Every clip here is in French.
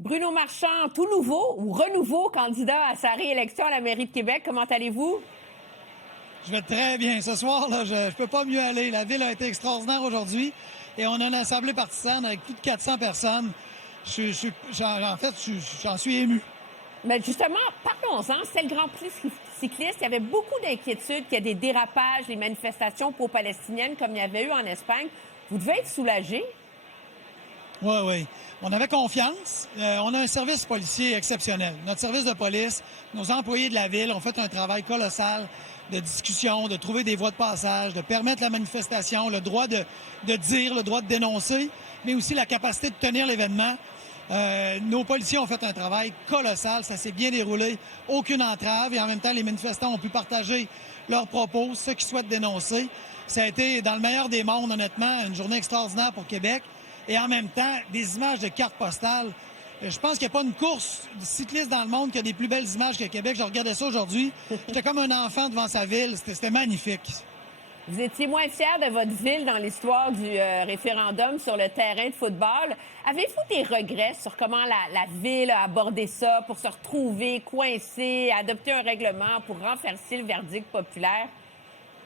Bruno Marchand, tout nouveau ou renouveau candidat à sa réélection à la mairie de Québec. Comment allez-vous? Je vais très bien. Ce soir, là, je peux pas mieux aller. La ville a été extraordinaire aujourd'hui et on a une assemblée partisane avec plus de 400 personnes. J'en suis ému. Mais justement, parlons-en. C'était le Grand Prix cycliste. Il y avait beaucoup d'inquiétudes qu'il y ait des dérapages, les manifestations pro-palestiniennes comme il y avait eu en Espagne. Vous devez être soulagé. Oui. On avait confiance. On a un service policier exceptionnel. Notre service de police, nos employés de la ville ont fait un travail colossal de discussion, de trouver des voies de passage, de permettre la manifestation, le droit de dire, le droit de dénoncer, mais aussi la capacité de tenir l'événement. Nos policiers ont fait un travail colossal. Ça s'est bien déroulé. Aucune entrave. Et en même temps, les manifestants ont pu partager leurs propos, ceux qui souhaitent dénoncer. Ça a été, dans le meilleur des mondes, honnêtement, une journée extraordinaire pour Québec. Et en même temps, des images de cartes postales. Je pense qu'il n'y a pas une course cycliste dans le monde qui a des plus belles images que Québec. Je regardais ça aujourd'hui. J'étais comme un enfant devant sa ville. C'était magnifique. Vous étiez moins fier de votre ville dans l'histoire du référendum sur le terrain de football. Avez-vous des regrets sur comment la ville a abordé ça pour se retrouver coincée, adopter un règlement pour renverser le verdict populaire?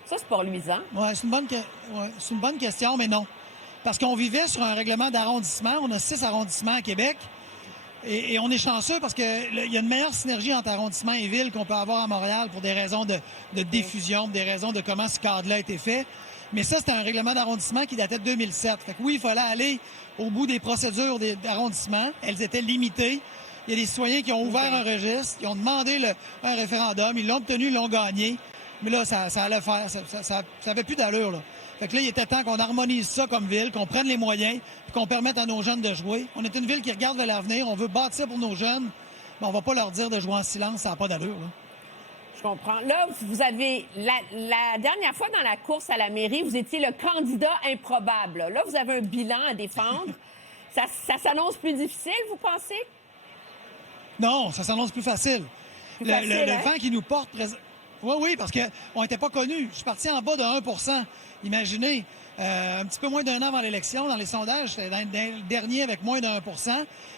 Ça, c'est pas luisant. Oui, c'est une bonne question, mais non. Parce qu'on vivait sur un règlement d'arrondissement. On a 6 arrondissements à Québec. Et on est chanceux parce qu'il y a une meilleure synergie entre arrondissement et ville qu'on peut avoir à Montréal pour des raisons de diffusion, des raisons de comment ce cadre-là a été fait. Mais ça, c'était un règlement d'arrondissement qui datait de 2007. Fait que oui, il fallait aller au bout des procédures d'arrondissement. Elles étaient limitées. Il y a des citoyens qui ont ouvert un registre, qui ont demandé un référendum. Ils l'ont obtenu, ils l'ont gagné. Mais là, ça allait faire. Ça avait plus d'allure, là. Fait que là, il était temps qu'on harmonise ça comme ville, qu'on prenne les moyens, puis qu'on permette à nos jeunes de jouer. On est une ville qui regarde vers l'avenir. On veut bâtir pour nos jeunes. Mais on va pas leur dire de jouer en silence. Ça n'a pas d'allure, là. Je comprends. Là, vous avez, la dernière fois dans la course à la mairie, vous étiez le candidat improbable. Là, vous avez un bilan à défendre. Ça s'annonce plus difficile, vous pensez? Non, ça s'annonce plus facile. Le vent qui nous porte... Oui, parce qu'on n'était pas connus. Je suis parti en bas de 1 Imaginez, un petit peu moins d'un an avant l'élection, dans les sondages, j'étais dans le dernier avec moins de 1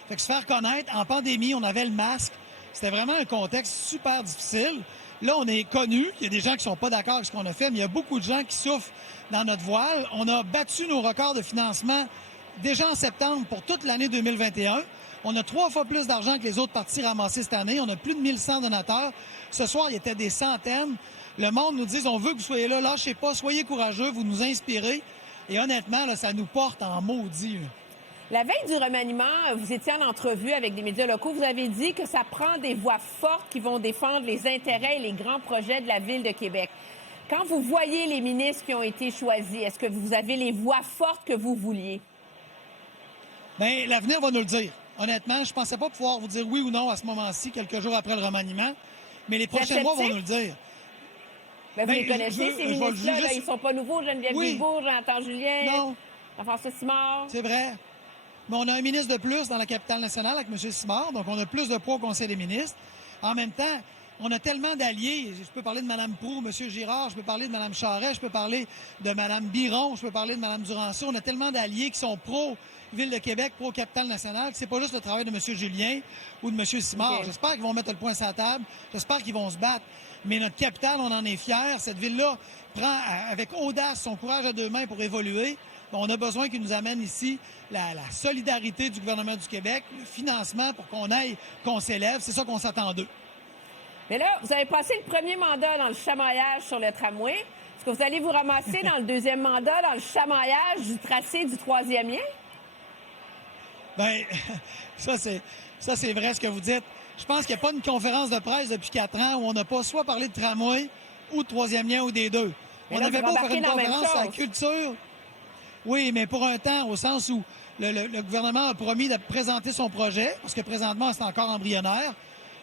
Fait que se faire connaître, en pandémie, on avait le masque. C'était vraiment un contexte super difficile. Là, on est connus. Il y a des gens qui sont pas d'accord avec ce qu'on a fait, mais il y a beaucoup de gens qui souffrent dans notre voile. On a battu nos records de financement déjà en septembre pour toute l'année 2021. On a 3 fois plus d'argent que les autres partis ramassés cette année. On a plus de 1100 donateurs. Ce soir, il y était des centaines. Le monde nous dit, on veut que vous soyez là, lâchez pas, soyez courageux, vous nous inspirez. Et honnêtement, là, ça nous porte en maudit. Là. La veille du remaniement, vous étiez en entrevue avec des médias locaux. Vous avez dit que ça prend des voix fortes qui vont défendre les intérêts et les grands projets de la Ville de Québec. Quand vous voyez les ministres qui ont été choisis, est-ce que vous avez les voix fortes que vous vouliez? Bien, l'avenir va nous le dire. Honnêtement, je ne pensais pas pouvoir vous dire oui ou non à ce moment-ci, quelques jours après le remaniement. Mais les prochains mois vont nous le dire. Mais vous les connaissez, ces ministres-là? Là, ils ne sont pas nouveaux. Geneviève Guilbeault, Jonathan Julien, Jean-François Simard. C'est vrai. Mais on a un ministre de plus dans la capitale nationale avec M. Simard, donc on a plus de poids au Conseil des ministres. En même temps, on a tellement d'alliés. Je peux parler de Mme Proulx, M. Girard, je peux parler de Mme Charest, je peux parler de Mme Biron, je peux parler de Mme Duranceau. On a tellement d'alliés qui sont pro-Ville de Québec, pro-Capitale nationale, que c'est pas juste le travail de M. Julien ou de M. Simard. Okay. J'espère qu'ils vont mettre le poing sur la table. J'espère qu'ils vont se battre. Mais notre capitale, on en est fiers. Cette ville-là prend avec audace son courage à 2 mains pour évoluer. On a besoin qu'ils nous amènent ici la solidarité du gouvernement du Québec, le financement pour qu'on s'élève. C'est ça qu'on s'attend d'eux. Mais là, vous avez passé le premier mandat dans le chamaillage sur le tramway. Est-ce que vous allez vous ramasser dans le deuxième mandat dans le chamaillage du tracé du 3e lien? Bien, ça, c'est vrai ce que vous dites. Je pense qu'il n'y a pas une conférence de presse depuis 4 ans où on n'a pas soit parlé de tramway ou de 3e lien ou des deux. Mais on là, avait beau faire une conférence sur la culture. Oui, mais pour un temps, au sens où le gouvernement a promis de présenter son projet, parce que présentement, c'est encore embryonnaire.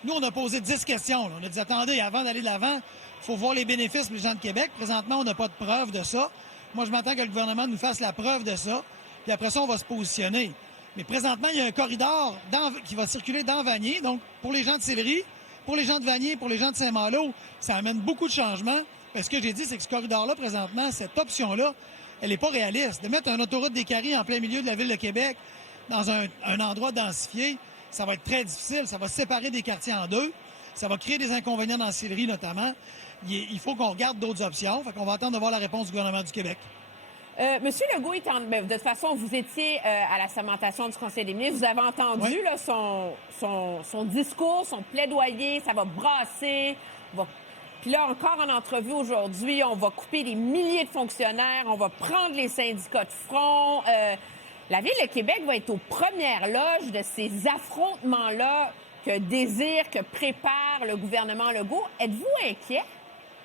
Nous, on a posé 10 questions. Là. On a dit, attendez, avant d'aller de l'avant, il faut voir les bénéfices pour les gens de Québec. Présentement, on n'a pas de preuve de ça. Moi, je m'attends que le gouvernement nous fasse la preuve de ça. Puis après ça, on va se positionner. Mais présentement, il y a un corridor qui va circuler dans Vanier. Donc, pour les gens de Sillery, pour les gens de Vanier, pour les gens de Saint-Malo, ça amène beaucoup de changements. Parce que j'ai dit, c'est que ce corridor-là, présentement, cette option-là, elle n'est pas réaliste. De mettre une autoroute des Caries en plein milieu de la Ville de Québec, dans un endroit densifié, ça va être très difficile. Ça va séparer des quartiers en deux. Ça va créer des inconvénients dans la Sillery, notamment. Il faut qu'on regarde d'autres options. Fait qu'on va attendre de voir la réponse du gouvernement du Québec. Monsieur Legault, de toute façon, vous étiez à la sermentation du Conseil des ministres. Vous avez entendu là, son discours, son plaidoyer. Ça va brasser. Puis là, encore en entrevue aujourd'hui, on va couper des milliers de fonctionnaires. On va prendre les syndicats de front. La Ville de Québec va être aux premières loges de ces affrontements-là que désire, que prépare le gouvernement Legault. Êtes-vous inquiet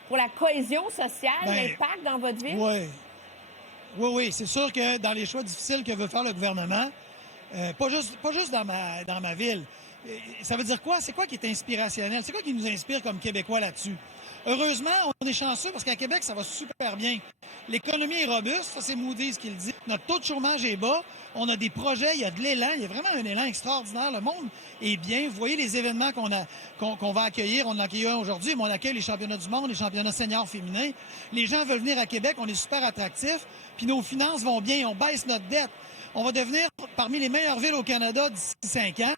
pour la cohésion sociale, l'impact dans votre ville? Oui. C'est sûr que dans les choix difficiles que veut faire le gouvernement, pas juste dans ma ville, ça veut dire quoi? C'est quoi qui est inspirationnel? C'est quoi qui nous inspire comme Québécois là-dessus? Heureusement, on est chanceux parce qu'à Québec, ça va super bien. L'économie est robuste, ça c'est Moody's qui le dit. Notre taux de chômage est bas. On a des projets, il y a de l'élan. Il y a vraiment un élan extraordinaire. Le monde est bien. Vous voyez les événements qu'on va accueillir. On en a accueilli un aujourd'hui, mais on accueille les championnats du monde, les championnats seniors féminins. Les gens veulent venir à Québec. On est super attractifs. Puis nos finances vont bien. On baisse notre dette. On va devenir parmi les meilleures villes au Canada d'ici 5 ans.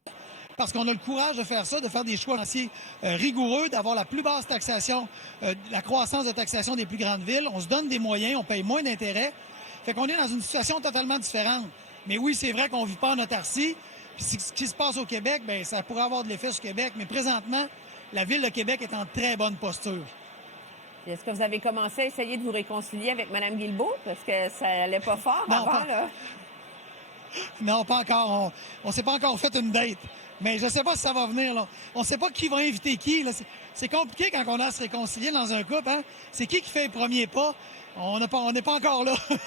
Parce qu'on a le courage de faire ça, de faire des choix financiers rigoureux, d'avoir la plus basse taxation, la croissance de taxation des plus grandes villes. On se donne des moyens, on paye moins d'intérêts. Fait qu'on est dans une situation totalement différente. Mais oui, c'est vrai qu'on ne vit pas en autarcie. Puis ce qui se passe au Québec, bien, ça pourrait avoir de l'effet sur Québec. Mais présentement, la Ville de Québec est en très bonne posture. Est-ce que vous avez commencé à essayer de vous réconcilier avec Mme Guilbeault? Parce que ça n'allait pas fort avant, là. Non, pas encore. On ne s'est pas encore fait une date. Mais je ne sais pas si ça va venir, là. On ne sait pas qui va inviter qui. Là. C'est compliqué quand on a à se réconcilier dans un couple. Hein? C'est qui fait les premiers pas? On n'est pas encore là. Fait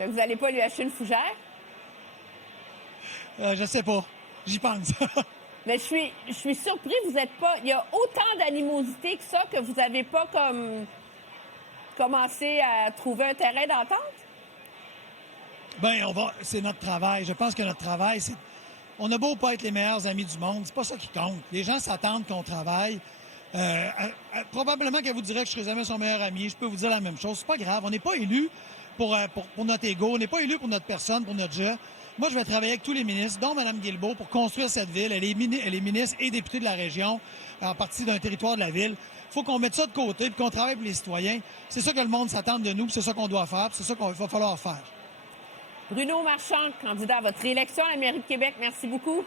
que vous n'allez pas lui acheter une fougère? Je sais pas. J'y pense. Mais je suis surpris, vous n'êtes pas... Il y a autant d'animosité que ça que vous n'avez pas comme commencé à trouver un terrain d'entente? Bien, c'est notre travail. Je pense que notre travail, c'est... On n'a beau pas être les meilleurs amis du monde, c'est pas ça qui compte. Les gens s'attendent qu'on travaille. Probablement qu'elle vous dirait que je serai jamais son meilleur ami. Je peux vous dire la même chose. C'est pas grave. On n'est pas élus pour notre ego. On n'est pas élus pour notre personne, pour notre jeu. Moi, je vais travailler avec tous les ministres, dont Mme Guilbeault, pour construire cette ville. Elle est ministre et députée de la région, en partie d'un territoire de la ville. Il faut qu'on mette ça de côté et qu'on travaille pour les citoyens. C'est ça que le monde s'attend de nous, c'est ça qu'on doit faire, c'est ça qu'il va falloir faire. Bruno Marchand, candidat à votre réélection à la mairie de Québec, merci beaucoup.